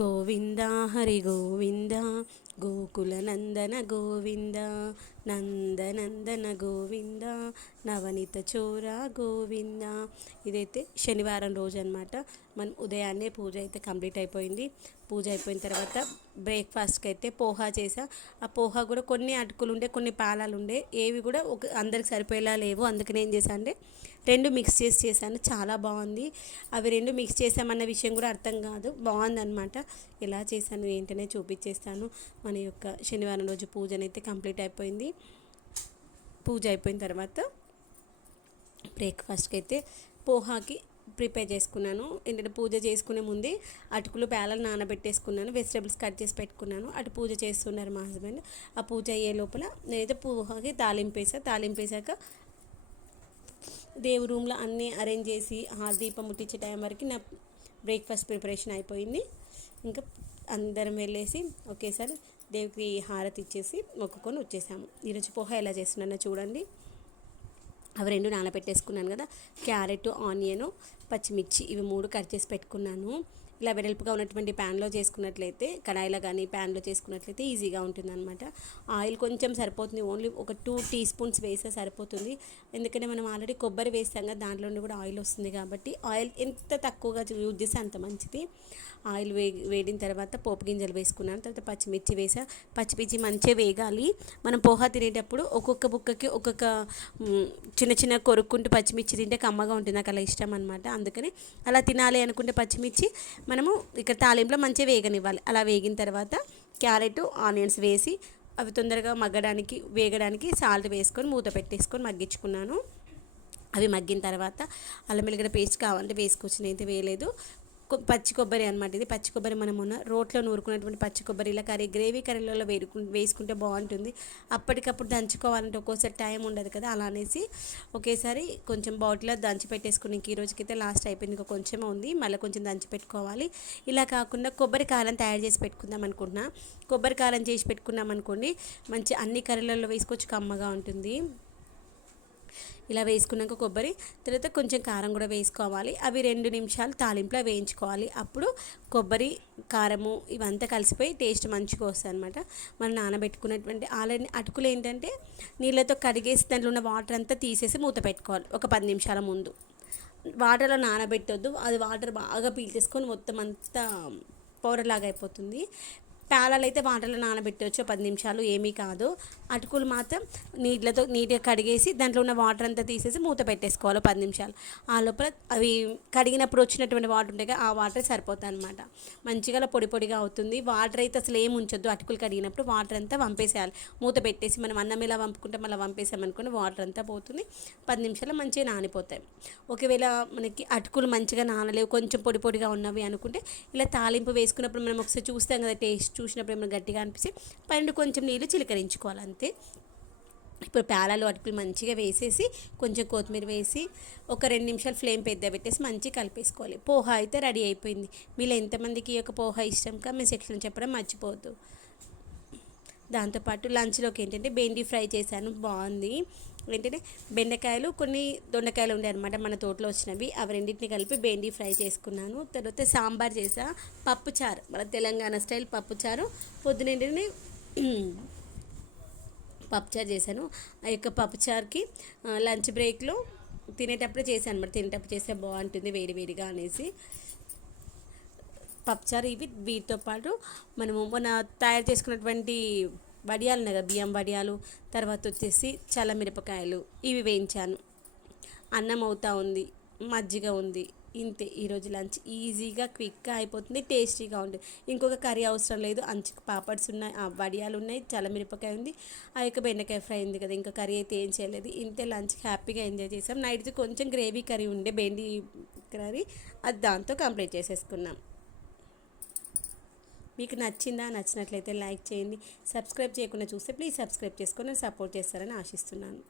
గోవింద హరి గోవింద. గోకుల నందన గోవింద నందనందన గోవింద నవనీత చోర గోవింద. ఇదైతే శనివారం రోజు అనమాట మనం ఉదయాన్నే పూజ అయితే కంప్లీట్ అయిపోయింది. పూజ అయిపోయిన తర్వాత బ్రేక్ఫాస్ట్కి అయితే పోహా చేసా ఆ పోహా కూడా కొన్ని అటుకులు ఉండే కొన్ని పాలాలు ఉండే ఏవి కూడా ఒక అందరికి సరిపోయేలా లేవు. అందుకని ఏం చేశాను అంటే రెండు మిక్స్ చేసి చేశాను. చాలా బాగుంది. అవి రెండు మిక్స్ చేసామన్న విషయం కూడా అర్థం కాదు. బాగుందనమాట ఎలా చేశాను ఏంటనే చూపించేస్తాను మన యొక్క శనివారం రోజు పూజనైతే కంప్లీట్ అయిపోయింది. పూజ అయిపోయిన తర్వాత బ్రేక్ఫాస్ట్కి అయితే పోహాకి ప్రిపేర్ చేసుకున్నాను. ఏంటంటే పూజ చేసుకునే ముందే అటుకులు పేలలు నానబెట్టేసుకున్నాను. వెజిటేబుల్స్ కట్ చేసి పెట్టుకున్నాను. అటు పూజ చేస్తున్నారు మా హస్బెండ్. ఆ పూజ అయ్యే లోపల నేనైతే పోహాకి తాలింపేసా తాలింపేశాక దేవు రూమ్లో అన్నీ అరేంజ్ చేసి ఆ దీపం ముట్టించే టైం వరకు నా బ్రేక్ఫాస్ట్ ప్రిపరేషన్ అయిపోయింది. ఇంకా అందరం వెళ్ళేసి ఒకేసారి దేవుడికి హారతి ఇచ్చేసి మొక్కుకొని వచ్చేసాము. ఈరోజు పోహ ఎలా చేస్తున్నానో చూడండి. అవి రెండు నానబెట్టేసుకున్నాను కదా. క్యారెట్ ఆనియను పచ్చిమిర్చి ఇవి మూడు కట్ చేసి పెట్టుకున్నాను. ఇలా వెడల్పుగా ఉన్నటువంటి ప్యాన్లో చేసుకున్నట్లయితే కడాయిలో కానీ ప్యాన్లో చేసుకున్నట్లయితే ఈజీగా ఉంటుంది అనమాట ఆయిల్ కొంచెం సరిపోతుంది. ఓన్లీ ఒక టూ టీ స్పూన్స్ వేస్తే సరిపోతుంది. ఎందుకంటే మనం ఆల్రెడీ కొబ్బరి వేస్తాం కదా దాంట్లో నుండి కూడా ఆయిల్ వస్తుంది కాబట్టి ఆయిల్ ఎంత తక్కువగా యూజ్ చేస్తే అంత మంచిది. ఆయిల్ వే వేడిన తర్వాత పోపు గింజలు వేసుకున్నాను. తర్వాత పచ్చిమిర్చి వేసా. పచ్చిమిర్చి మంచిగా వేగాలి. మనం పోహా తినేటప్పుడు ఒక్కొక్క బుక్కకి ఒక్కొక్క చిన్న చిన్న కొరుక్కుంటూ పచ్చిమిర్చి తింటే కమ్మగా ఉంటుంది. నాకు అలా ఇష్టం అనమాట అందుకని అలా తినాలి అనుకుంటే పచ్చిమిర్చి మనము ఇక్కడ తాలింపులో మంచిగా వేగనివ్వాలి. అలా వేగిన తర్వాత క్యారెట్ ఆనియన్స్ వేసి అవి తొందరగా మగ్గడానికి వేగడానికి సాల్ట్ వేసుకొని మూత పెట్టేసుకొని మగ్గించుకున్నాను. అవి మగ్గిన తర్వాత అల్లం వెల్లిగడ్డ పేస్ట్ కావాలంటే వేసుకోవచ్చు నేనైతే వేయలేదు. పచ్చి కొబ్బరి అనమాట ఇది. పచ్చి కొబ్బరి మనం ఉన్న రోట్లో నూరుకున్నటువంటి పచ్చి కొబ్బరి ఇలా కర్రీ గ్రేవీ కర్రీలలో వేరుకు వేసుకుంటే బాగుంటుంది. అప్పటికప్పుడు దంచుకోవాలంటే ఒక్కోసారి టైం ఉండదు కదా అలా అనేసి ఒకేసారి కొంచెం బాటిల్లో దంచి పెట్టేసుకుని ఇంక ఈ రోజుకైతే లాస్ట్ అయిపోయింది. ఇంకా కొంచెం ఉంది మళ్ళీ కొంచెం దంచి పెట్టుకోవాలి. ఇలా కాకుండా కొబ్బరి కారం తయారు చేసి పెట్టుకుందాం అనుకుంటున్నా. కొబ్బరి కారం చేసి పెట్టుకున్నాం అనుకోండి మంచి అన్ని కర్రీలలో వేసుకోవచ్చు కమ్మగా ఉంటుంది. ఇలా వేసుకున్నాక కొబ్బరి తర్వాత కొంచెం కారం కూడా వేసుకోవాలి. అవి రెండు నిమిషాలు తాలింపులో వేయించుకోవాలి. అప్పుడు కొబ్బరి కారము ఇవంతా కలిసిపోయి టేస్ట్ మంచిగా వస్తుంది అనమాట మనం నానబెట్టుకున్నటువంటి ఆల్రెడీ అటుకులు ఏంటంటే నీళ్ళతో కడిగేసి దాంట్లో ఉన్న వాటర్ అంతా తీసేసి మూత పెట్టుకోవాలి ఒక పది నిమిషాల ముందు. వాటర్లో నానబెట్టొద్దు. అది వాటర్ బాగా పీల్చేసుకొని మొత్తం అంతా పౌడర్ లాగా అయిపోతుంది. పేలాలు అయితే వాటర్లో నానబెట్టవచ్చు పది నిమిషాలు ఏమీ కాదు. అటుకులు మాత్రం నీళ్ళతో నీట్గా కడిగేసి దాంట్లో ఉన్న వాటర్ అంతా తీసేసి మూత పెట్టేసుకోవాలి పది నిమిషాలు. ఆ లోపల అవి కడిగినప్పుడు వచ్చినటువంటి వాటర్ ఉంటాయి ఆ వాటర్ సరిపోతాయి అనమాట మంచిగా పొడి పొడిగా అవుతుంది. వాటర్ అయితే అసలు ఏం ఉంచొద్దు. అటుకులు కడిగినప్పుడు వాటర్ అంతా వంపేసేయాలి. మూత పెట్టేసి మనం అన్నం ఇలా వంపుకుంటే మళ్ళీ వంపేసామనుకోండి వాటర్ అంతా పోతుంది. పది నిమిషాలు మంచిగా నానిపోతాయి. ఒకవేళ మనకి అటుకులు మంచిగా నానలేవు కొంచెం పొడి పొడిగా ఉన్నవి అనుకుంటే ఇలా తాలింపు వేసుకున్నప్పుడు మనం ఒకసారి చూస్తాం కదా టేస్ట్. చూసినప్పుడు ఏమైనా గట్టిగా అనిపిస్తే పైన కొంచెం నీళ్ళు చిలకరించుకోవాలి అంతే ఇప్పుడు పేలాలు అటుకులు మంచిగా వేసేసి కొంచెం కొత్తిమీర వేసి ఒక రెండు నిమిషాలు ఫ్లేమ్ పెద్ద పెట్టేసి మంచిగా కలిపేసుకోవాలి. పోహా అయితే రెడీ అయిపోయింది. మీరు ఎంతమందికి ఈ యొక్క పోహా ఇష్టం? కా మీ సెక్షన్ చెప్పడం మర్చిపోవద్దు. దాంతోపాటు లంచ్లోకి ఏంటంటే బెండి ఫ్రై చేశాను. బాగుంది. ఏంటంటే బెండకాయలు కొన్ని దొండకాయలు ఉండే అనమాట మన తోటలో వచ్చినవి. అవి రెండింటిని కలిపి బెండి ఫ్రై చేసుకున్నాను. తర్వాత సాంబార్ చేసా. పప్పుచారు మన తెలంగాణ స్టైల్ పప్పుచారు పొద్దునేంటిని పప్పుచారు చేశాను. ఆ యొక్క పప్పుచారుకి లంచ్ బ్రేక్లో తినేటప్పుడే చేశాను అనమాట తినేటప్పుడు చేస్తే బాగుంటుంది వేడి వేడిగా అనేసి. పప్పుచారు ఇవి. వీటితో పాటు మనము మన తయారు చేసుకున్నటువంటి వడియాలు ఉన్నాయి కదా బియ్యం వడియాలు తర్వాత వచ్చేసి చల్లమిరపకాయలు ఇవి వేయించాను. అన్నం అవుతా ఉంది మజ్జిగ ఉంది. ఇంతే ఈరోజు లంచ్ ఈజీగా క్విక్గా అయిపోతుంది టేస్టీగా ఉంటుంది ఇంకొక కర్రీ అవసరం లేదు అంచుకు పాపడ్స్ ఉన్నాయి వడియాలు ఉన్నాయి చల్లమిరపకాయ ఉంది ఆ యొక్క బెండకాయ ఫ్రై ఉంది కదా ఇంకా కర్రీ అయితే ఏం చేయలేదు. ఇంతే లంచ్ హ్యాపీగా ఎంజాయ్ చేసాం నైట్ కొంచెం గ్రేవీ కర్రీ ఉండే బెండి కర్రీ అది దాంతో కంప్లీట్ చేసేసుకున్నాం. మీకు నచ్చిందా నచ్చినట్లయితే లైక్ చేయండి. సబ్స్క్రైబ్ చేయకుండా చూస్తే ప్లీజ్ సబ్స్క్రైబ్ చేసుకొని సపోర్ట్ చేస్తారని ఆశిస్తున్నాను.